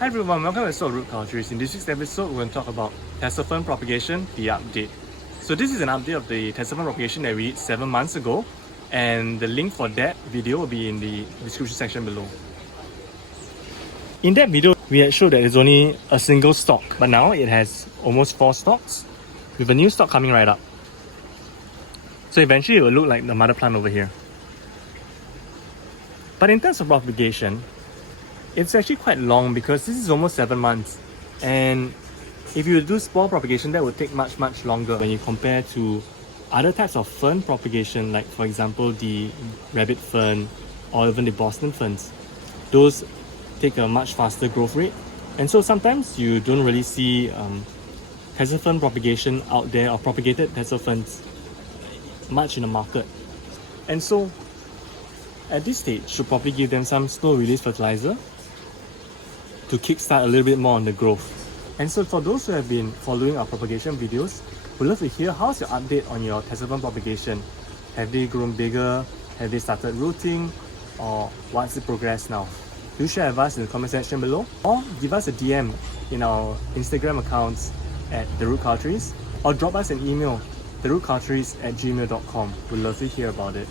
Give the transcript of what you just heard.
Hi everyone, welcome to Tassel Root Cultures. In this week's episode, we're going to talk about Tassel Fern Propagation, the update. So this is an update of the Tassel Fern Propagation that we did 7 months ago, and the link for that video will be in the description section below. In that video, we had showed that it's only a single stalk, but now it has almost 4 stalks, with a new stalk coming right up. So eventually it will look like the mother plant over here. But in terms of propagation, it's actually quite long because this is almost 7 months. And if you do spore propagation, that would take much longer when you compare to other types of fern propagation, like for example the rabbit fern or even the Boston ferns. Those take a much faster growth rate, and so sometimes you don't really see tassel fern propagation out there, or propagated tassel ferns, much in the market. And so at this stage, you'll probably give them some slow release fertilizer to kickstart a little bit more on the growth. And so for those who have been following our propagation videos, we'd love to hear how's your update on your tassel fern propagation. Have they grown bigger? Have they started rooting? Or what's the progress now? Do share with us in the comment section below, or give us a DM in our Instagram accounts at The Root Cultures, or drop us an email, therootcultures@gmail.com. We'd love to hear about it.